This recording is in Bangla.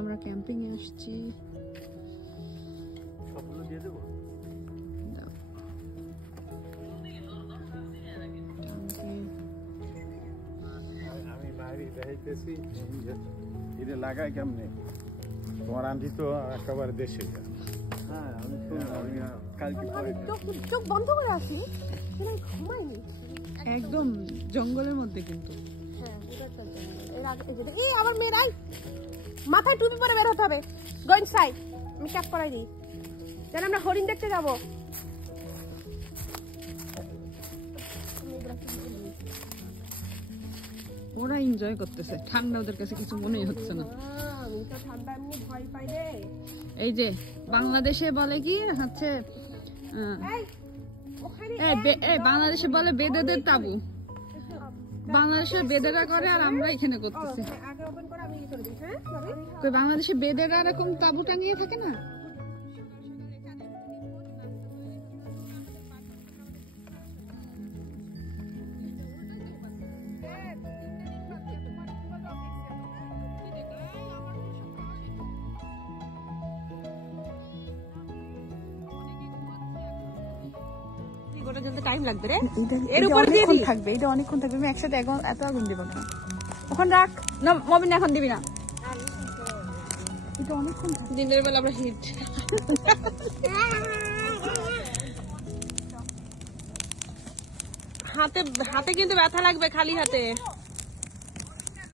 আমরা ক্যাম্পিং এ আসছি। সবগুলো দিয়ে দেবো। আমি বাইরে যাইতেছি, এটা লাগাই কেমনে? তোমার আন্টি তো একেবারে দেশে। হ্যাঁ, আমি কালকে চোখ বন্ধ করে আসি, ঘুমাইনি একদম জঙ্গলের মধ্যে কিন্তু। হ্যাঁ, এর আগে এই আবার মেয়েরাই মাথায় টুপি পরে বের হতে হবে। গো ইনসাইড, আমি ক্যাপ করাই দিই, যেন আমরা হরিণ দেখতে যাবো। ওরা এনজয় করতেছে, ঠান্ডা ওদের কাছে কিছু মনেই হচ্ছে না। আমি তো ঠান্ডা এমনি ভয় পাই রে। এই যে বাংলাদেশে বলে কি হচ্ছে, বাংলাদেশে বলে বেদেদের তাবু, বাংলাদেশের বেদেরা করে আর আমরা এখানে করতেছি। বাংলাদেশে বেদেরা এরকম তাবু টাঙিয়ে থাকে না। টাইম লাগবে রে, এর উপর দিয়ে দিই থাকবে, এটা অনেকক্ষণ থাকবে। আমি একসাথে এত আগুন দেব না, ওখানে রাখ না মবিন, এখন দিবি না, এটা অনেকক্ষণ থাকবে। দিনের বেলা আমরা হিট। হাতে হাতে কিন্তু ব্যথা লাগবে খালি হাতে।